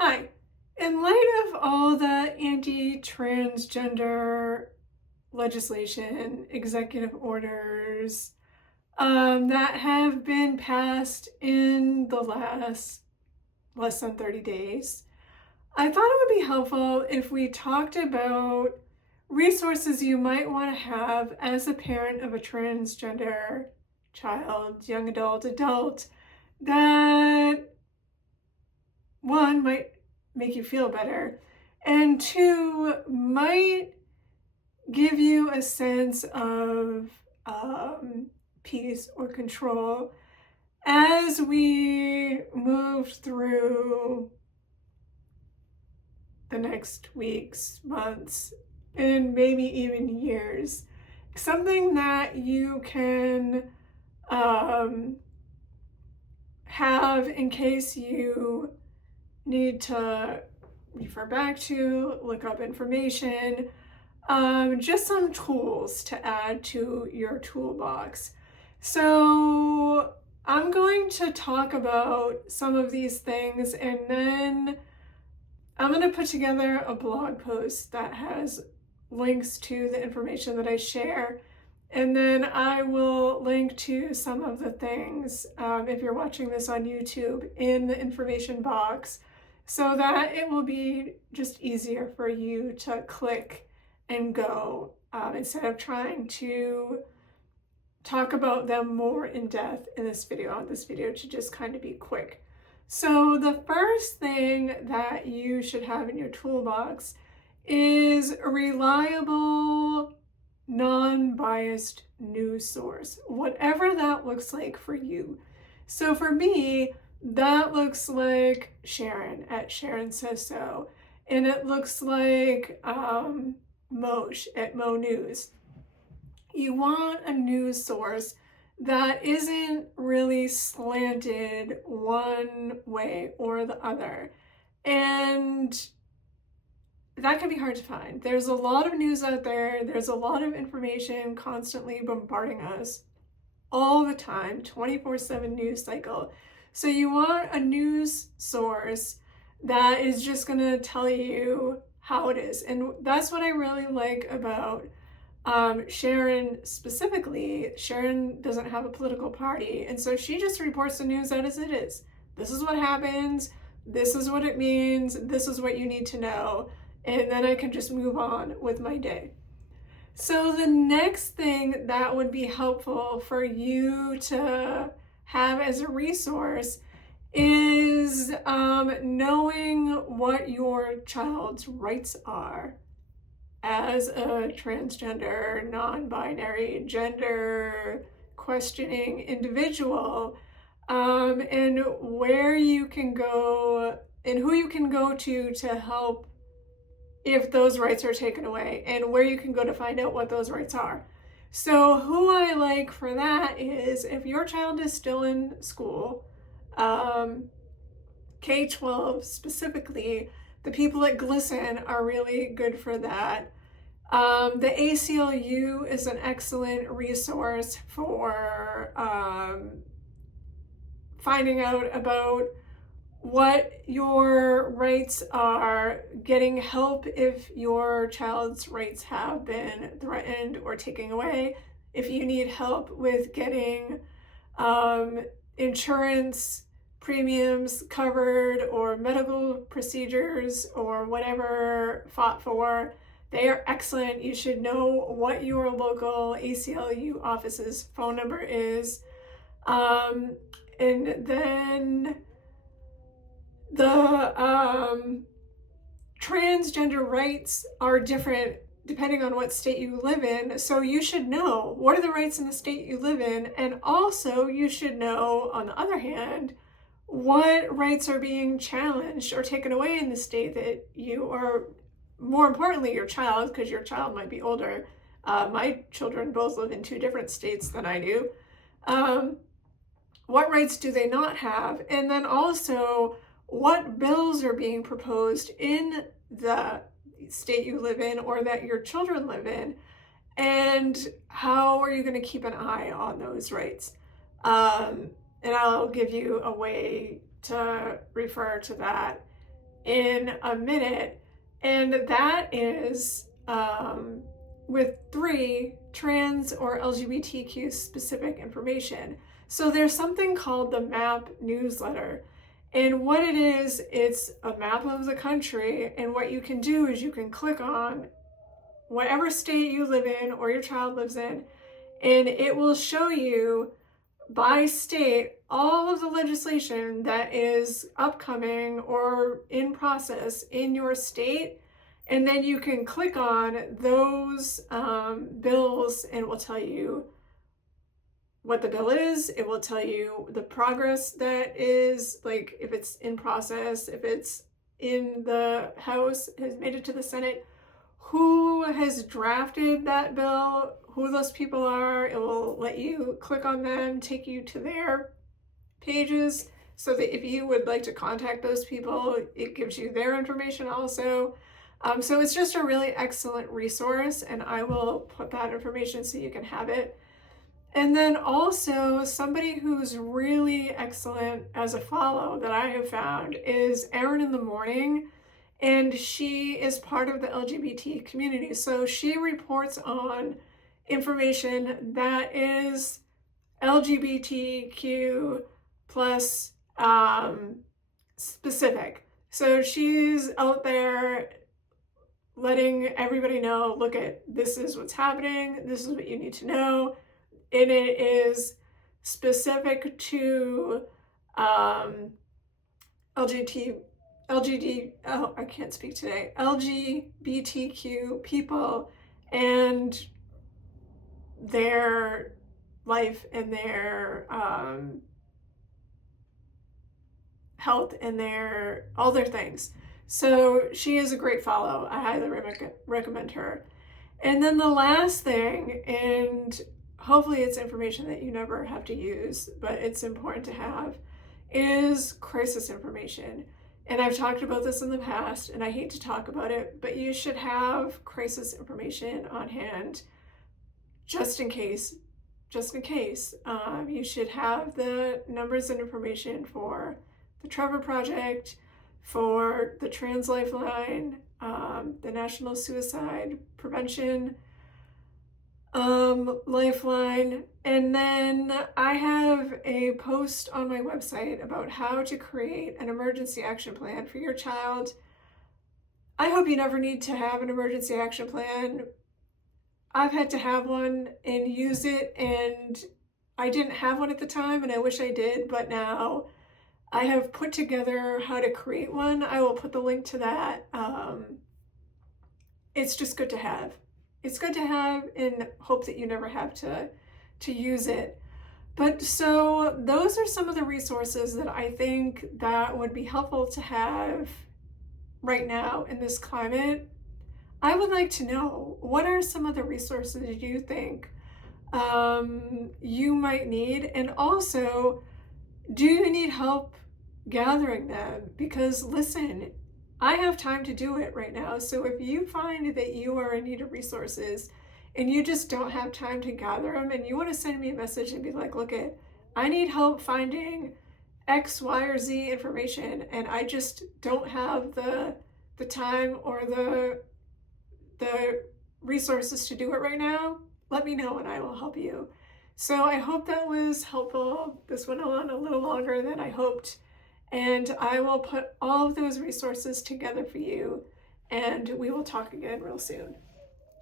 Hi. In light of all the anti-transgender legislation, executive orders that have been passed in the last less than 30 days, I thought it would be helpful if we talked about resources you might want to have as a parent of a transgender child, young adult, that one might make you feel better, and two might give you a sense of peace or control as we move through the next weeks, months, and maybe even years. Something that you can have in case you need to refer back to, look up information, just some tools to add to your toolbox. So I'm going to talk about some of these things, and then I'm going to put together a blog post that has links to the information that I share. And then I will link to some of the things, if you're watching this on YouTube, in the information box, so that it will be just easier for you to click and go, instead of trying to talk about them more in depth in this video. This video should just kind of be quick. So the first thing that you should have in your toolbox is a reliable, non-biased news source, whatever that looks like for you. So for me, that looks like Sharon at Sharon Says So, and it looks like Mosh at Mo News. You want a news source that isn't really slanted one way or the other. And that can be hard to find. There's a lot of news out there. There's a lot of information constantly bombarding us all the time, 24/7 news cycle. So you want a news source that is just going to tell you how it is. And that's what I really like about Sharon specifically. Sharon doesn't have a political party, and so she just reports the news as it is. This is what happens. This is what it means. This is what you need to know. And then I can just move on with my day. So the next thing that would be helpful for you to have as a resource is knowing what your child's rights are as a transgender, non-binary, gender questioning individual, and where you can go and who you can go to help if those rights are taken away, and where you can go to find out what those rights are. So who I like for that is, if your child is still in school, K-12 specifically, the people at GLSEN are really good for that. The ACLU is an excellent resource for finding out about what your rights are, getting help if your child's rights have been threatened or taken away, if you need help with getting insurance premiums covered or medical procedures or whatever fought for. They are excellent. You should know what your local ACLU office's phone number is. And then the transgender rights are different depending on what state you live in. So you should know what are the rights in the state you live in. And also you should know, on the other hand, what rights are being challenged or taken away in the state that you are, more importantly, your child, because your child might be older. My children both live in 2 different states than I do. What rights do they not have? And then also, what bills are being proposed in the state you live in or that your children live in, and how are you going to keep an eye on those rights? And I'll give you a way to refer to that in a minute, and that is with 3 trans or LGBTQ specific information. So there's something called the MAP newsletter. And what it is, it's a map of the country, and what you can do is you can click on whatever state you live in or your child lives in, and it will show you by state all of the legislation that is upcoming or in process in your state. And then you can click on those bills, and it will tell you what the bill is. It will tell you the progress that is, like if it's in process, if it's in the House, has made it to the Senate, who has drafted that bill, who those people are. It will let you click on them, take you to their pages, so that if you would like to contact those people, it gives you their information also. So it's just a really excellent resource, and I will put that information so you can have it. And then also, somebody who's really excellent as a follow that I have found is Erin in the Morning, and she is part of the LGBT community. So she reports on information that is LGBTQ plus specific. So she's out there letting everybody know, look, at this is what's happening, this is what you need to know, and it is specific to LGBTQ people and their life and their health and all their things. So she is a great follow. I highly recommend her. And then the last thing, and hopefully it's information that you never have to use, but it's important to have, is crisis information. And I've talked about this in the past, and I hate to talk about it, but you should have crisis information on hand just in case. You should have the numbers and information for the Trevor Project, for the Trans Lifeline, the National Suicide Prevention Lifeline. And then I have a post on my website about how to create an emergency action plan for your child. I hope you never need to have an emergency action plan. I've had to have one and use it, and I didn't have one at the time, and I wish I did, but now I have put together how to create one. I will put the link to that. It's just good to have. It's good to have in hope that you never have to use it. But so those are some of the resources that I think that would be helpful to have right now in this climate. I would like to know, what are some of the resources you think you might need? And also, do you need help gathering them? Because listen, I have time to do it right now. So if you find that you are in need of resources and you just don't have time to gather them, and you want to send me a message and be like, look, I need help finding X, Y, or Z information, and I just don't have the time or the resources to do it right now, let me know and I will help you. So I hope that was helpful. This went on a little longer than I hoped, and I will put all of those resources together for you, and we will talk again real soon.